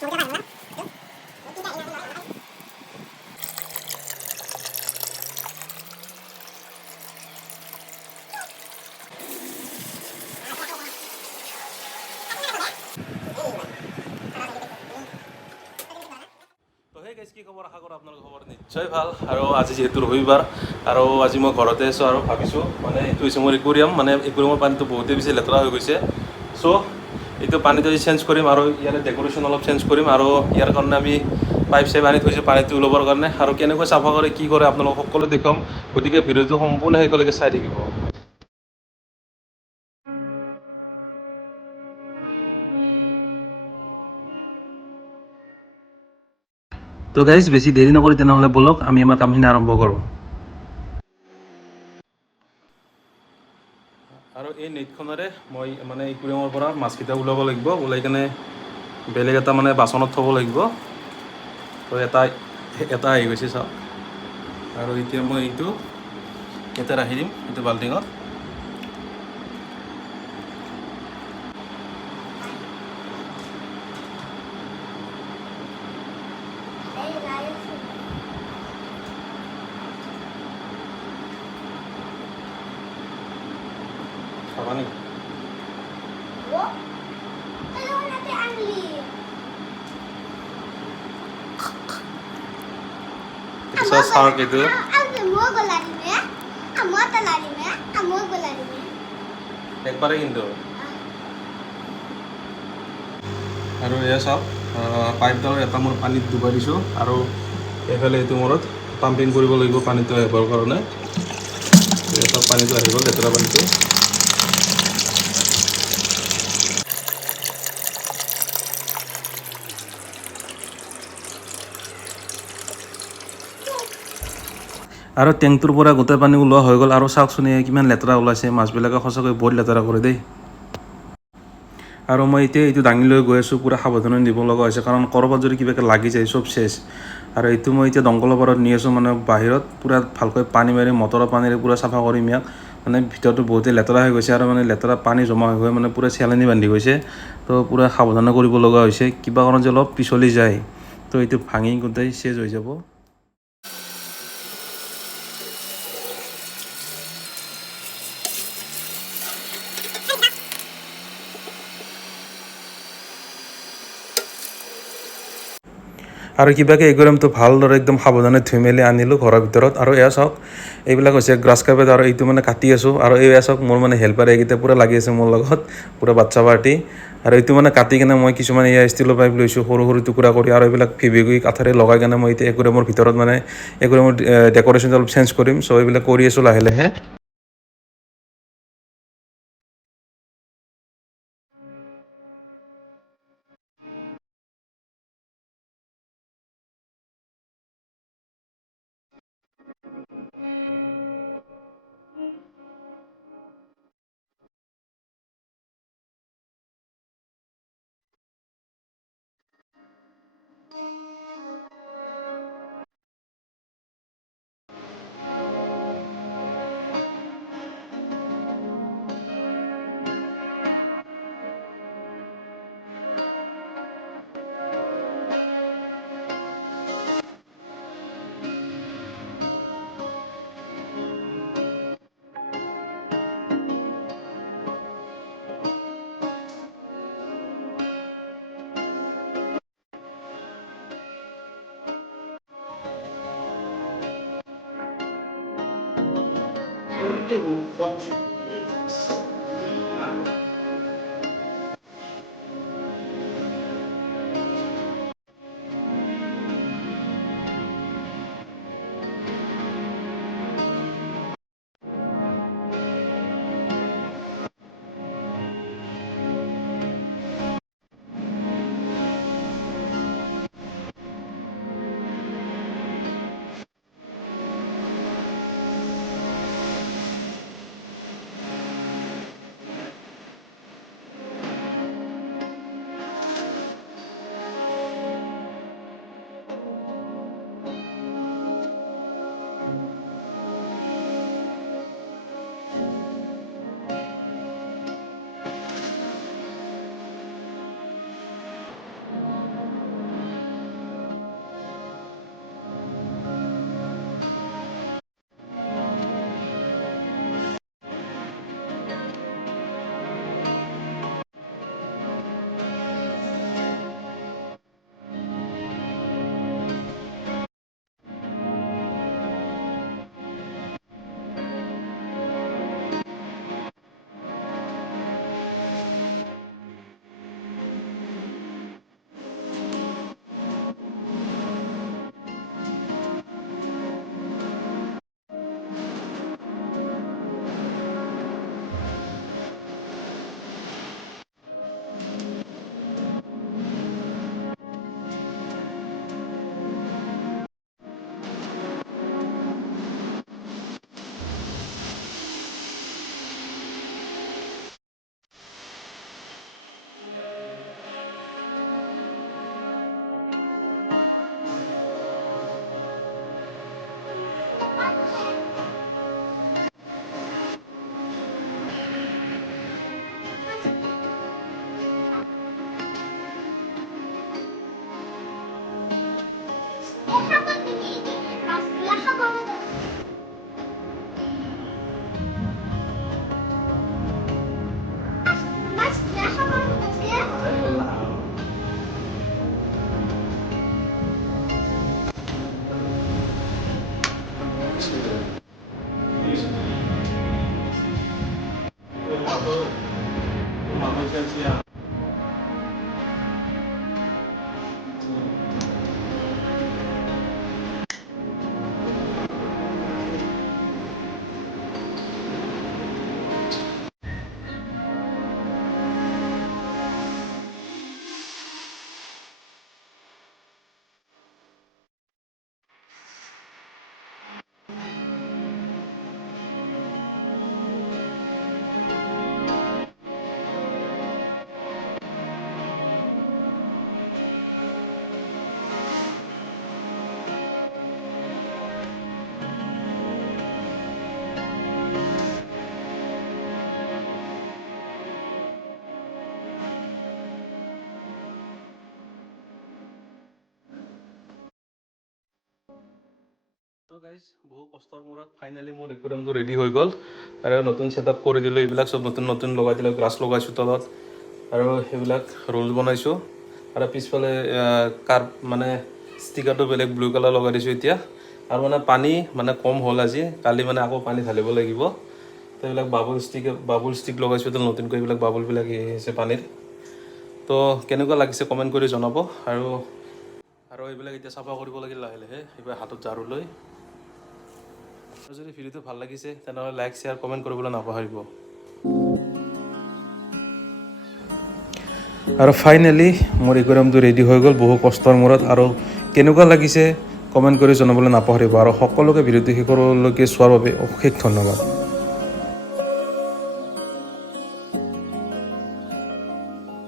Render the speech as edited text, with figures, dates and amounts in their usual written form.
কি খবৰ আশা কৰোঁ আপোনালোকৰ খবৰ নিশ্চয় ভাল আৰু আজি যিহেতু ৰবিবাৰ আৰু আজি মই ঘৰতে আছোঁ আৰু ভাবিছোঁ মানে এইটো হৈছে মোৰ একুৰিয়াম মানে একুৰিয়ামৰ পানীটো বহুতেই বেছি লেতেৰা হৈ গৈছে চ' এইটো পানীটো আজি চেঞ্জ কৰিম আৰু ইয়াৰে ডেক'ৰেশ্যন অলপ চেঞ্জ কৰিম আৰু ইয়াৰ কাৰণে আমি পাইপ চাইপ আনি থৈছোঁ পানীটো ওলাবৰ কাৰণে আৰু কেনেকৈ চাফা কৰে কি কৰে আপোনালোকক সকলো দেখুৱাম গতিকে ভিডিঅ'টো সম্পূৰ্ণ শেষলৈকে চাই থাকিব। তো গাইজ বেছি দেৰি নকৰি তেনেহ'লে ব'লক আমি আমাৰ কামখিনি আৰম্ভ কৰোঁ। আৰু এই নেটখনেৰে মই মানে একুৰিয়ামৰ পৰা মাছকেইটা ওলাব লাগিব, ওলাই কিনে বেলেগ এটা মানে বাচনত থ'ব লাগিব। তো এটা আহি গৈছে চাওক আৰু এতিয়া মই এইটো ইয়াতে ৰাখি দিম এইটো বাল্টিঙত। খাবা নেকি? চাওক এইটো একবাৰে কিন্তু আৰু এয়া চাওক পাইপডাল এটা মোৰ পানীত ডুবাই দিছোঁ আৰু এইফালে এইটো মূৰত পাম্পিং কৰিব লাগিব পানীটো আহিবৰ কাৰণে। এটা পানীটো আহি গ'ল লেতেৰা পানীটো। আৰু টেংকটোৰ পৰা গোটেই পানী ওলোৱা হৈ গ'ল আৰু চাওকচোন কিমান লেতেৰা ওলাইছে, মাছবিলাকে সঁচাকৈ বহুত লেতেৰা কৰে দেই। আৰু মই এতিয়া এইটো দাঙি লৈ গৈ আছোঁ, পূৰা সাৱধানে দিব লগা হৈছে কাৰণ ক'ৰবাত যদি কিবা লাগি যায় চব চেছ। আৰু এইটো মই এতিয়া দমকলৰ পাৰত নি আছোঁ মানে বাহিৰত পূৰা ভালকৈ পানী মাৰি মটৰৰ পানীৰে পূৰা চাফা কৰিম ইয়াক। মানে ভিতৰতো বহুতেই লেতেৰা হৈ গৈছে আৰু মানে লেতেৰা পানী জমা হৈ গৈ মানে পূৰা চেলানি বান্ধি গৈছে। তো পূৰা সাৱধানে কৰিব লগা হৈছে, কিবা কাৰণত যে অলপ পিছলি যায় তো এইটো ভাঙি গোটেই চেজ হৈ যাব। আৰু কিবাকৈ একুৰিয়ামটো ভালদৰে একদম সাৱধানে ধুই মেলি আনিলোঁ ঘৰৰ ভিতৰত। আৰু এয়া চাওক এইবিলাক হৈছে গ্ৰাছ কাৰ্পেট আৰু এইটো মানে কাটি আছোঁ আৰু এয়া চাওক মোৰ মানে হেল্পাৰ এইকেইটা পূৰা লাগি আছে মোৰ লগত, পূৰা বাচ্চা পাৰ্টি। আৰু এইটো মানে কাটি কিনে মই কিছুমান এয়া ষ্টিলৰ পাইপ লৈছোঁ সৰু সৰু টুকুৰা কৰি আৰু এইবিলাক ফেভিকুইক কাঠেৰে লগাই কিনে মই এতিয়া একুৰিয়ামৰ ভিতৰত মানে একুৰিয়ামৰ ডেক'ৰেশ্যনটো অলপ চেঞ্জ কৰিম। চ' এইবিলাক কৰি আছোঁ লাহে লাহে। গাইজ বহু কষ্টৰ মূৰত ফাইনেলি মোৰ একুৰিয়ামটো ৰেডি হৈ গ'ল আৰু নতুন ছেটআপ কৰি দিলোঁ এইবিলাক চব নতুন নতুন লগাই দিলোঁ গ্লাছ লগাইছোঁ তলত আৰু সেইবিলাক ৰোল বনাইছোঁ আৰু পিছফালে কাৰ মানে ষ্টিকাৰটো বেলেগ ব্লু কালাৰ লগাই দিছোঁ এতিয়া আৰু মানে পানী মানে কম হ'ল আজি কালি মানে আকৌ পানী ঢালিব লাগিব তো এইবিলাক বাবুল ষ্টিক লগাইছোঁ তো নতুনকৈ এইবিলাক বাবুলবিলাক আহিছে পানীৰ তো কেনেকুৱা লাগিছে কমেণ্ট কৰি জনাব আৰু এইবিলাক এতিয়া চাফা কৰিব লাগিল লাহে লাহে এইবাৰ হাতত ঝাৰু লৈ আৰু যদি ভিডিঅ'টো ভাল লাগিছে তেনেহ'লে লাইক শ্বেয়াৰ কমেণ্ট কৰিবলৈ নাপাহৰিব আৰু ফাইনেলি মোৰ একুৰিয়ামটো ৰেডি হৈ গ'ল বহু কষ্টৰ মূৰত আৰু কেনেকুৱা লাগিছে কমেণ্ট কৰি জনাবলৈ নাপাহৰিব আৰু সকলোকে ভিডিঅ'টো শেষলৈকে চোৱাৰ বাবে অশেষ ধন্যবাদ